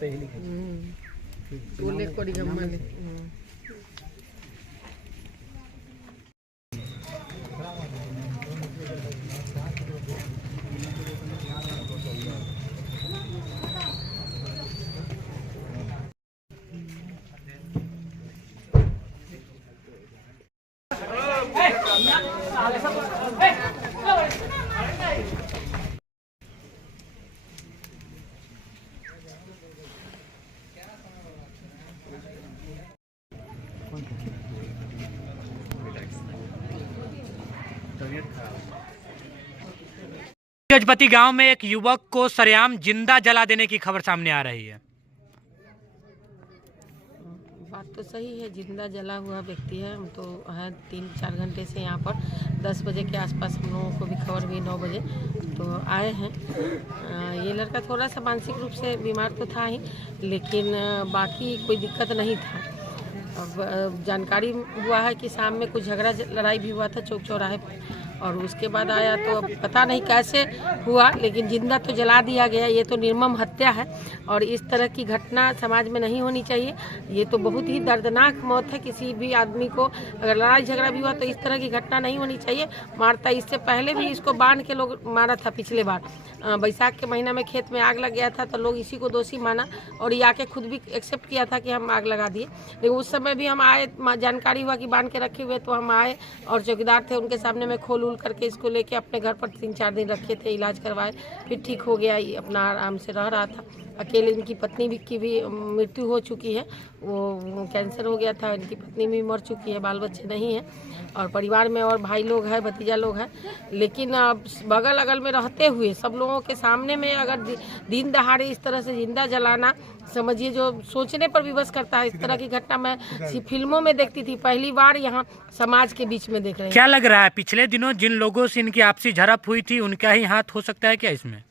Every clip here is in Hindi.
पे ही लिखे बोले कोड़ी गम्मा ने गजपति गांव में एक युवक को सरेआम जिंदा जला देने की खबर सामने आ रही है। बात तो सही है, जिंदा जला हुआ व्यक्ति है। हम तो हैं 3-4 घंटे से यहाँ पर, 10 बजे के आसपास हम लोगों को भी खबर हुई, 9 बजे तो आए हैं। ये लड़का थोड़ा सा मानसिक रूप से बीमार तो था ही, लेकिन बाकी कोई दिक्कत नहीं था। अब जानकारी हुआ है कि शाम में कुछ झगड़ा लड़ाई भी हुआ था चौक चौराहे पर, और उसके बाद आया तो अब पता नहीं कैसे हुआ, लेकिन जिंदा तो जला दिया गया। ये तो निर्मम हत्या है और इस तरह की घटना समाज में नहीं होनी चाहिए। ये तो बहुत ही दर्दनाक मौत है। किसी भी आदमी को अगर लड़ाई झगड़ा भी हुआ तो इस तरह की घटना नहीं होनी चाहिए। मारता इससे पहले भी इसको बांध के लोग मारा था। पिछले बार बैसाख के महीना में खेत में आग लग गया था तो लोग इसी को दोषी माना और ये आके खुद भी एक्सेप्ट किया था कि हम आग लगा दिए। लेकिन उस समय भी हम आए, जानकारी हुआ कि बांध के रखे हुए, तो हम आए और चौकीदार थे, उनके सामने में खोल करके इसको लेके अपने घर पर 3-4 दिन रखे थे, इलाज करवाए, फिर ठीक हो गया। ये अपना आराम से रह रहा था। अकेले इनकी पत्नी की भी मृत्यु हो चुकी है, वो कैंसर हो गया था। इनकी पत्नी भी मर चुकी है, बाल बच्चे नहीं हैं और परिवार में और भाई लोग हैं, भतीजा लोग हैं। लेकिन बगल अगल में रहते हुए सब लोगों के सामने में अगर दिन दहाड़े इस तरह से जिंदा जलाना, समझिए जो सोचने पर विवश करता है। इस तरह की घटना मैं फिल्मों में देखती थी, पहली बार यहाँ समाज के बीच में देख रहे हैं। क्या लग रहा है पिछले दिनों जिन लोगों से इनकी आपसी झड़प हुई थी उनका ही हाथ हो सकता है क्या इसमें?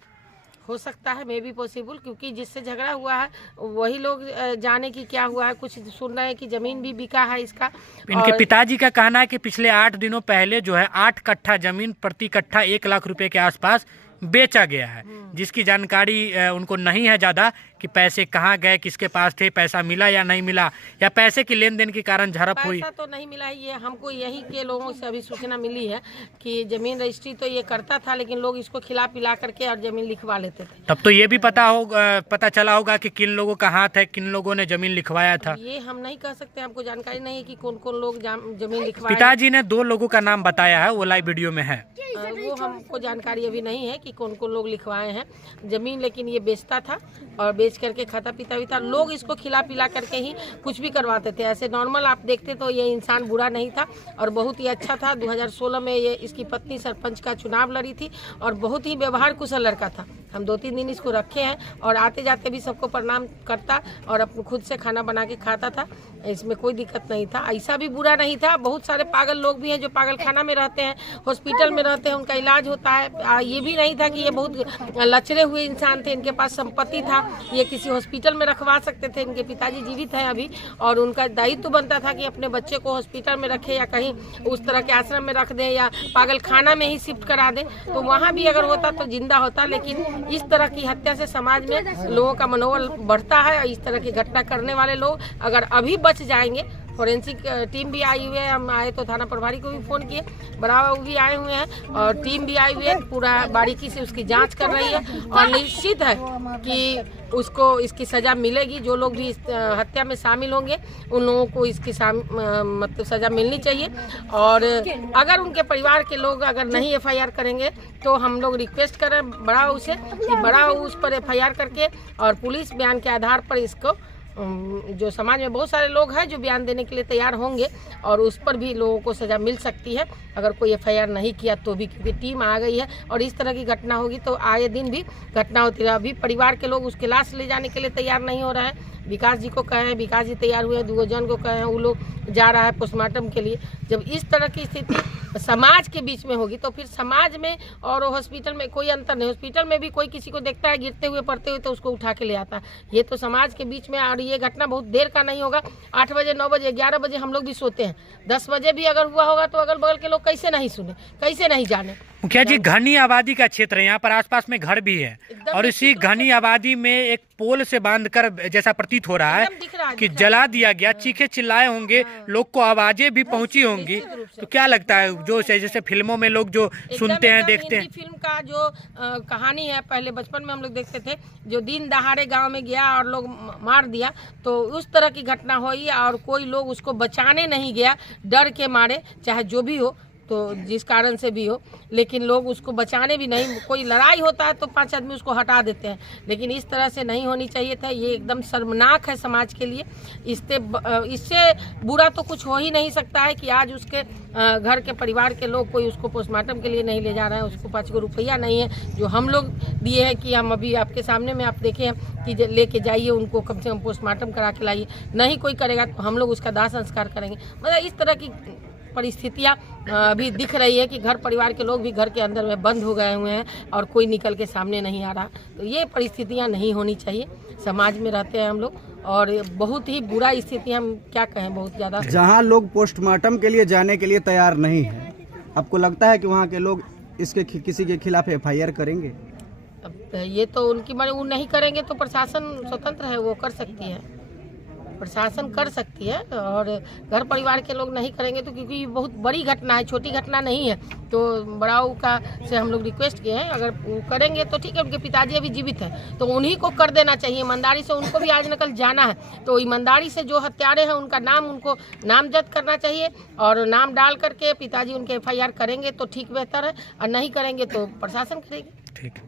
हो सकता है, मे बी पॉसिबल, क्योंकि जिससे झगड़ा हुआ है वही लोग जाने की क्या हुआ है। कुछ सुन रहे हैं कि जमीन भी बिका है इसका। इनके पिताजी का कहना है कि पिछले 8 दिनों पहले जो है 8 कट्ठा जमीन प्रति कट्ठा 1 लाख रुपए के आसपास बेचा गया है, जिसकी जानकारी उनको नहीं है ज़्यादा कि पैसे कहाँ गए, किसके पास थे, पैसा मिला या नहीं मिला, या पैसे की लेन देन के कारण झड़प हुई। पैसा तो नहीं मिला है। ये हमको यही के लोगों से अभी सूचना मिली है कि जमीन रजिस्ट्री तो ये करता था, लेकिन लोग इसको खिला पिला करके और जमीन लिखवा लेते थे। तब तो ये भी पता चला होगा कि किन लोगों का हाथ है, किन लोगों ने जमीन लिखवाया था। ये हम नहीं कह सकते, हमको जानकारी नहीं है कि कौन कौन लोग जमीन लिखवाए। पिताजी ने 2 लोगों का नाम बताया है, वो लाइव वीडियो में है। वो हमको जानकारी अभी नहीं है कि कौन कौन लोग लिखवाए हैं जमीन, लेकिन ये बेचता था और बेच करके खाता पीता भी था। लोग इसको खिला पिला करके ही कुछ भी करवाते थे। ऐसे नॉर्मल आप देखते तो ये इंसान बुरा नहीं था और बहुत ही अच्छा था। 2016 में ये इसकी पत्नी सरपंच का चुनाव लड़ी थी और बहुत ही व्यवहार कुशल लड़का था। हम 2-3 दिन इसको रखे हैं और आते जाते भी सबको प्रणाम करता और अपने खुद से खाना बना के खाता था। इसमें कोई दिक्कत नहीं था, ऐसा भी बुरा नहीं था। बहुत सारे पागल लोग भी हैं जो पागल खाना में रहते हैं, हॉस्पिटल में रहते हैं, उनका इलाज होता है। ये भी नहीं था कि ये बहुत लचरे हुए इंसान थे, इनके पास संपत्ति था, ये किसी हॉस्पिटल में रखवा सकते थे। इनके पिताजी जीवित हैं अभी और उनका दायित्व बनता था कि अपने बच्चे को हॉस्पिटल में रखे या कहीं उस तरह के आश्रम में रख दें या पागल खाना में ही शिफ्ट करा दें, तो वहाँ भी अगर होता तो जिंदा होता। लेकिन इस तरह की हत्या से समाज में लोगों का मनोबल बढ़ता है। इस तरह की घटना करने वाले लोग अगर अभी बच जाएंगे, फॉरेंसिक टीम भी आई हुई है, हम आए तो थाना प्रभारी को भी फ़ोन किए, बड़ा बाबू भी आए हुए हैं और टीम भी आई हुई है, पूरा बारीकी से उसकी जांच कर रही है और निश्चित है कि उसको इसकी सज़ा मिलेगी। जो लोग भी इस हत्या में शामिल होंगे उन लोगों को इसकी मतलब सज़ा मिलनी चाहिए। और अगर उनके परिवार के लोग अगर नहीं FIR करेंगे तो हम लोग रिक्वेस्ट करें बड़ा बाबू से कि बड़ा बाबू उस पर FIR करके और पुलिस बयान के आधार पर इसको, जो समाज में बहुत सारे लोग हैं जो बयान देने के लिए तैयार होंगे और उस पर भी लोगों को सज़ा मिल सकती है अगर कोई FIR नहीं किया तो भी, क्योंकि टीम आ गई है और इस तरह की घटना होगी तो आए दिन भी घटना होती रहा। अभी परिवार के लोग उसके लाश ले जाने के लिए तैयार नहीं हो रहा है। विकास जी को कहे, विकास जी तैयार हुए, 2 जन को कहे, वो लोग जा रहा है पोस्टमार्टम के लिए। जब इस तरह की स्थिति समाज के बीच में होगी तो फिर समाज में और हॉस्पिटल में कोई अंतर नहीं। हॉस्पिटल में भी कोई किसी को देखता है गिरते हुए पड़ते हुए तो उसको उठा के ले आता है। ये तो समाज के बीच में, और ये घटना बहुत देर का नहीं होगा। 8 बजे, 9 बजे, 11 बजे हम लोग भी सोते हैं, 10 बजे भी अगर हुआ होगा तो अगल बगल के लोग कैसे नहीं सुने, कैसे नहीं जाने। मुखिया जी, घनी आबादी का क्षेत्र है, यहाँ पर आसपास में घर भी है एकदम और इसी निश्चित रूप घनी आबादी में एक पोल से बांधकर जैसा प्रतीत हो रहा है एकदम दिख रहा है, कि दिख रहा जला दिया गया, चीखे चिल्लाए होंगे, लोग को आवाजें भी पहुंची होंगी। निश्चित रूप से। तो क्या लगता है, जो जैसे फिल्मों में लोग जो सुनते हैं, एकदम देखते हैं, हिंदी फिल्म का जो कहानी है, पहले बचपन में हम लोग देखते थे, जो दिन दहाड़े गांव में गया और लोग मार दिया, तो उस तरह की घटना हुई और कोई लोग उसको बचाने नहीं गया डर के मारे, चाहे जो भी हो, तो जिस कारण से भी हो, लेकिन लोग उसको बचाने भी नहीं। कोई लड़ाई होता है तो 5 आदमी उसको हटा देते हैं, लेकिन इस तरह से नहीं होनी चाहिए था। ये एकदम शर्मनाक है समाज के लिए। इससे बुरा तो कुछ हो ही नहीं सकता है कि आज उसके घर के परिवार के लोग कोई उसको पोस्टमार्टम के लिए नहीं ले जा रहे हैं, उसको 5 रुपया नहीं है जो हम लोग दिए हैं कि हम अभी आपके सामने में आप देखें कि लेके जाइए उनको, कम से कम पोस्टमार्टम करा के लाइए। नहीं कोई करेगा तो हम लोग उसका दाह संस्कार करेंगे। मतलब इस तरह की परिस्थितियाँ अभी दिख रही है कि घर परिवार के लोग भी घर के अंदर में बंद हो गए हुए हैं और कोई निकल के सामने नहीं आ रहा। तो ये परिस्थितियाँ नहीं होनी चाहिए। समाज में रहते हैं हम लोग और बहुत ही बुरा स्थिति, हम क्या कहें, बहुत ज़्यादा। जहां लोग पोस्टमार्टम के लिए जाने के लिए तैयार नहीं है, आपको लगता है कि वहां के लोग इसके किसी के खिलाफ FIR करेंगे? अब ये तो उनकी मर्जी, वो नहीं करेंगे तो प्रशासन स्वतंत्र है, वो कर सकती है, प्रशासन कर सकती है। और घर परिवार के लोग नहीं करेंगे तो, क्योंकि बहुत बड़ी घटना है, छोटी घटना नहीं है, तो बड़ाऊ का से हम लोग रिक्वेस्ट किए हैं, अगर वो करेंगे तो ठीक है। उनके पिताजी अभी जीवित हैं तो उन्हीं को कर देना चाहिए ईमानदारी से। उनको भी आज नकल जाना है तो ईमानदारी से जो हत्यारे हैं उनका नाम, उनको नामजद करना चाहिए और नाम डाल करके पिताजी उनके FIR करेंगे तो ठीक बेहतर है, और नहीं करेंगे तो प्रशासन करेगी। ठीक।